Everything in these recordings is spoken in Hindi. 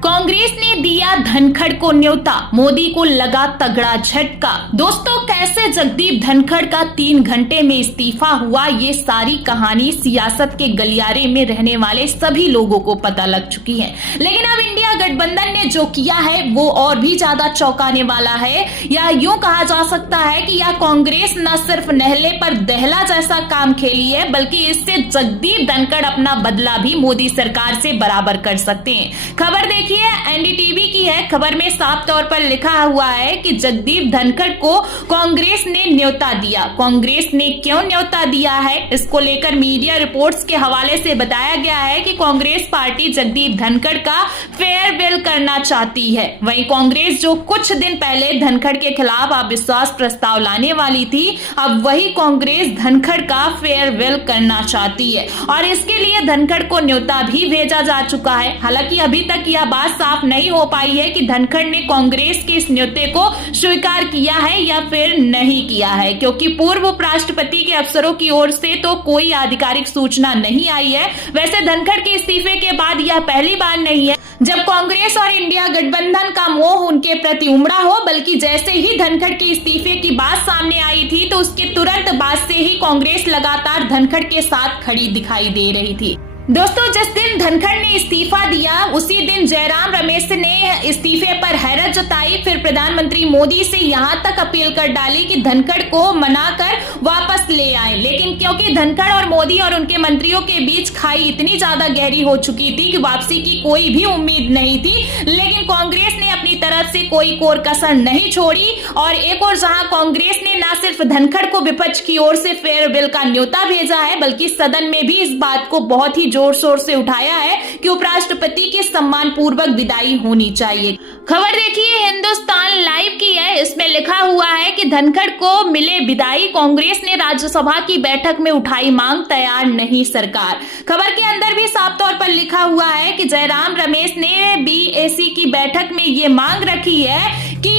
कांग्रेस ने दिया धनखड़ को न्योता, मोदी को लगा तगड़ा झटका। दोस्तों, कैसे जगदीप धनखड़ का 3 घंटे में इस्तीफा हुआ, ये सारी कहानी सियासत के गलियारे में रहने वाले सभी लोगों को पता लग चुकी है। लेकिन अब इंडिया गठबंधन ने जो किया है वो और भी ज्यादा चौंकाने वाला है, या यूं कहा जा सकता है कि यह कांग्रेस न सिर्फ नहले पर दहला जैसा काम खेली है, बल्कि इससे जगदीप धनखड़ अपना बदला भी मोदी सरकार से बराबर कर सकते हैं। खबर देखिए, एनडीटीवी की है। खबर में साफ तौर पर लिखा हुआ है कि जगदीप धनखड़ को कांग्रेस ने न्योता दिया। कांग्रेस ने क्यों न्योता दिया है, इसको लेकर मीडिया रिपोर्ट्स के हवाले से बताया गया है कि कांग्रेस पार्टी जगदीप धनखड़ का फेयरवेल करना चाहती है। वहीं कांग्रेस जो कुछ दिन पहले धनखड़ के खिलाफ अविश्वास प्रस्ताव लाने वाली थी, अब वही कांग्रेस धनखड़ का फेयरवेल करना चाहती है और इसके लिए धनखड़ को न्योता भी भेजा जा चुका है। हालांकि अभी तक यह बात साफ नहीं हो पाई है कि धनखड़ ने कांग्रेस के इस न्योते को स्वीकार किया है या फिर नहीं किया है, क्योंकि पूर्व उपराष्ट्रपति के अफसरों की ओर से तो कोई आधिकारिक सूचना नहीं आई है। वैसे धनखड़ के इस्तीफे के बाद यह पहली बार नहीं है जब कांग्रेस और इंडिया गठबंधन का मोह उनके प्रति उमड़ा हो, बल्कि जैसे ही धनखड़ के इस्तीफे की बात सामने आई थी तो उसके तुरंत बाद से ही कांग्रेस लगातार धनखड़ के साथ खड़ी दिखाई दे रही थी। दोस्तों, जिस दिन धनखड़ ने इस्तीफा दिया उसी दिन जयराम रमेश ने इस्तीफे पर हैरत जताई। फिर प्रधानमंत्री मोदी से यहां तक अपील कर डाली कि धनखड़ को मनाकर वापस ले आए। लेकिन क्योंकि धनखड़ और मोदी और उनके मंत्रियों के बीच खाई इतनी ज्यादा गहरी हो चुकी थी कि वापसी की कोई भी उम्मीद नहीं थी, लेकिन कांग्रेस ने अपनी तरफ से कोई कोर कसर नहीं छोड़ी। और एक और जहां कांग्रेस ने न सिर्फ धनखड़ को विपक्ष की ओर से फेयरवेल का न्योता भेजा है, बल्कि सदन में भी इस बात को बहुत ही जोर शोर से उठाया है कि उपराष्ट्रपति की सम्मान पूर्वक विदाई होनी चाहिए। खबर देखिए, हिंदुस्तान लाइव की है। इसमें लिखा हुआ है कि धनखड़ को मिले विदाई, कांग्रेस ने राज्यसभा की बैठक में उठाई मांग, तैयार नहीं सरकार। खबर के अंदर भी साफ तौर पर लिखा हुआ है कि जयराम रमेश ने बीएसी की बैठक में ये मांग रखी है कि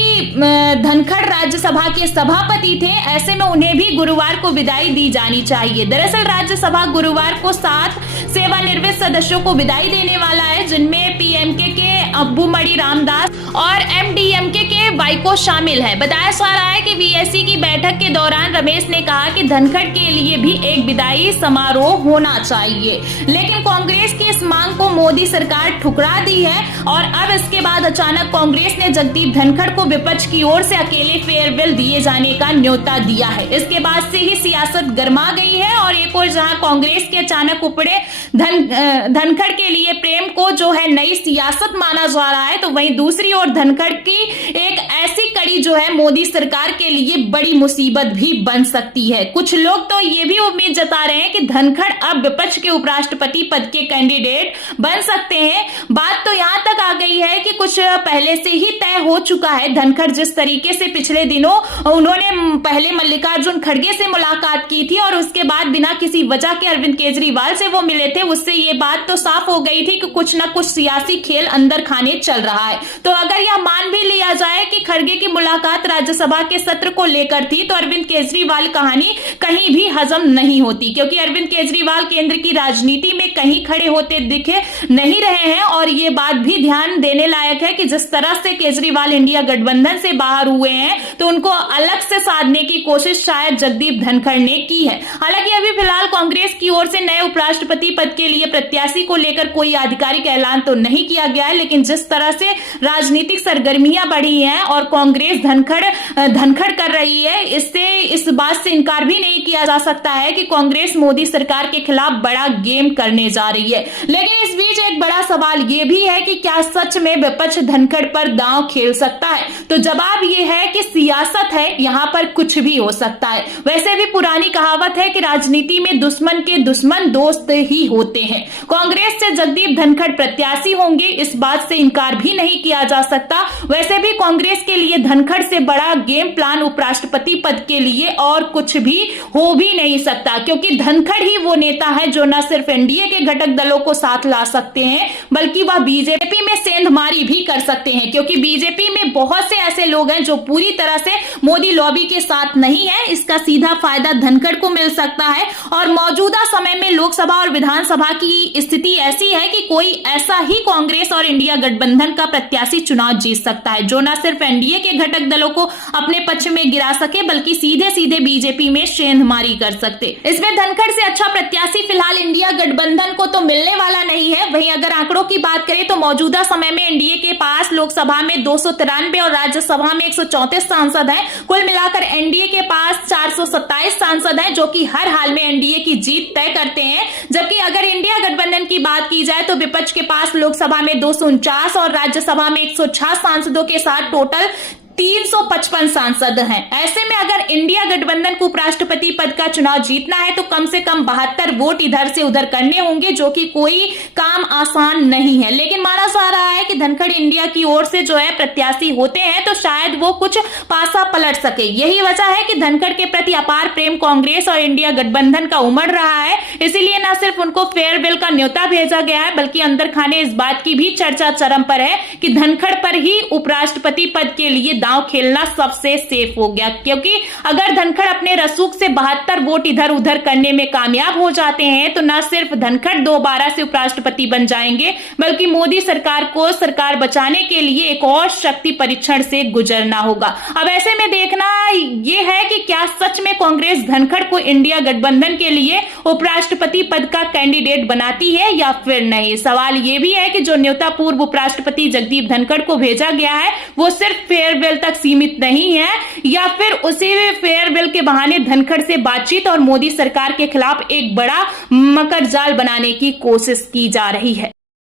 धनखड़ राज्यसभा के सभापति थे, ऐसे में उन्हें भी गुरुवार को विदाई दी जानी चाहिए। दरअसल राज्यसभा गुरुवार को 7 सेवानिवृत्त सदस्यों को विदाई देने वाला है, जिनमें पीएमके के अब्बूमणि रामदास और एमडीएमके के वाइको शामिल है। बताया जा रहा है कि बीएससी की बैठक के दौरान रमेश ने कहा कि धनखड़ के लिए भी एक विदाई समारोह होना चाहिए, लेकिन कांग्रेस की इस मांग को मोदी सरकार ठुकरा दी है और अब इसके बाद अचानक कांग्रेस ने जगदीप धनखड़ को विपक्ष की ओर से अकेले फेयरवेल दिए जाने का न्योता दिया है। इसके बाद से ही सियासत गर्मा गई है और एक और जहां कांग्रेस के अचानक उपड़े धनखड़ के लिए प्रेम को जो है नई सियासत माना जा रहा है, तो वहीं दूसरी ओर धनखड़ की एक ऐसी कड़ी जो है मोदी सरकार के लिए बड़ी मुसीबत भी बन सकती है। कुछ लोग तो ये भी उम्मीद जता रहे हैं कि धनखड़ अब विपक्ष के उपराष्ट्रपति पद के कैंडिडेट बन सकते हैं। बात तो यहां तक आ गई है कि कुछ पहले से ही तय हो चुका है। धनखड़ जिस तरीके से पिछले दिनों उन्होंने पहले मल्लिकार्जुन खड़गे से मुलाकात की थी और उसके बाद बिना किसी वजह के अरविंद केजरीवाल से वो मिले थे, उससे ये बात तो साफ हो गई थी कि कुछ ना कुछ सियासी खेल अंदर खाने चल रहा है। तो अगर यह मान भी लिया जाए कि खड़गे की मुलाकात राज्यसभा के सत्र को लेकर थी, तो अरविंद केजरीवाल कहानी कहीं भी हजम नहीं होती, क्योंकि अरविंद केजरीवाल केंद्र की राजनीति में कहीं खड़े होते दिखे नहीं रहे हैं। और ये बात भी ध्यान देने लायक है कि जिस तरह से केजरीवाल इंडिया गठबंधन से बाहर हुए हैं, तो उनको अलग से साधने की कोशिश शायद जगदीप धनखड़ ने की है। हालांकि अभी फिलहाल कांग्रेस की ओर से नए उपराष्ट्रपति पद के लिए प्रत्याशी को लेकर कोई आधिकारिक ऐलान तो नहीं किया गया है, लेकिन जिस तरह से राजनीतिक सरगर्मियां बढ़ी हैं और कांग्रेस धनखड़ कर रही है, इससे इस बात से इनकार भी नहीं किया जा सकता है कि कांग्रेस मोदी सरकार के खिलाफ बड़ा गेम करने जा रही है। लेकिन इस बीच एक बड़ा सवाल यह भी है कि क्या सच में विपक्ष धनखड़ पर दांव खेल सकता है? तो जवाब यह है कि सियासत है, यहां पर कुछ भी हो सकता है। वैसे भी पुरानी कहावत है कि राजनीति में दुश्मन के दुश्मन दोस्त ही होते हैं। कांग्रेस से जगदीप धनखड़ प्रत्याशी होंगे, इस बात से इनकार भी नहीं किया जा सकता। वैसे भी कांग्रेस के लिए धनखड़ से बड़ा गेम प्लान उपराष्ट्रपति पद के लिए और कुछ भी हो भी नहीं सकता, क्योंकि धनखड़ ही वो नेता है जो न सिर्फ एनडीए के घटक दलों को साथ ला सकते हैं, बल्कि वह बीजेपी में सेंधमारी भी कर सकते हैं, क्योंकि बीजेपी में बहुत से ऐसे लोग हैं जो पूरी तरह से मोदी लॉबी के साथ नहीं है। इसका सीधा फायदा धनखड़ को मिल सकता है और मौजूदा समय में लोकसभा और विधानसभा की स्थिति ऐसी है कि कोई ऐसा ही कांग्रेस और इंडिया गठबंधन का प्रत्याशी चुनाव जीत सकता है जो न सिर्फ एनडीए के घटक दलों को अपने पक्ष में गिरा सके बल्कि सीधे सीधे बीजेपी में सेंधमारी कर सकते। इसमें धनखड़ से अच्छा प्रत्याशी फिलहाल इंडिया गठबंधन को तो मिलने वाला नहीं है। वहीं अगर आंकड़ों की बात करें तो मौजूदा समय में एनडीए के पास लोकसभा में 293 और राज्यसभा में 134 सांसद हैं। कुल मिलाकर एनडीए के पास 427 सांसद हैं जो कि हर हाल में एनडीए की जीत तय करते हैं। जबकि अगर इंडिया गठबंधन की बात की जाए तो विपक्ष के पास लोकसभा में 249 और राज्यसभा में 106 सांसदों के साथ टोटल 355 सांसद हैं। ऐसे में अगर इंडिया गठबंधन को उपराष्ट्रपति पद का चुनाव जीतना है तो कम से कम 72 वोट इधर से उधर करने होंगे, जो कि कोई काम आसान नहीं है। लेकिन माना जा रहा है कि धनखड़ इंडिया की ओर से जो है प्रत्याशी होते हैं तो शायद वो कुछ पासा पलट सके। यही वजह है कि धनखड़ के प्रति अपार प्रेम कांग्रेस और इंडिया गठबंधन का उमड़ रहा है। इसीलिए न सिर्फ उनको फेयरवेल का न्योता भेजा गया है बल्कि अंदर खाने इस बात की भी चर्चा चरम पर है कि धनखड़ पर ही उपराष्ट्रपति पद के लिए दांव खेलना सबसे सेफ हो गया, क्योंकि अगर धनखड़ अपने रसूख से 72 वोट इधर उधर करने में कामयाब हो जाते हैं तो न सिर्फ धनखड़ दोबारा से उपराष्ट्रपति बन जाएंगे बल्कि मोदी सरकार को सरकार बचाने के लिए एक और शक्ति परीक्षण से गुजरना होगा। अब ऐसे में देखना यह है कि क्या सच में कांग्रेस धनखड़ को इंडिया गठबंधन के लिए उपराष्ट्रपति पद का कैंडिडेट बनाती है या फिर नहीं। सवाल यह भी है कि जो न्योता पूर्व उपराष्ट्रपति जगदीप धनखड़ को भेजा गया है वो सिर्फ फेयरवेल तक सीमित नहीं है या फिर उसी फेयरवेल के बहाने धनखड़ से बातचीत और मोदी सरकार के खिलाफ एक बड़ा मकड़जाल बनाने की कोशिश की जा रही है।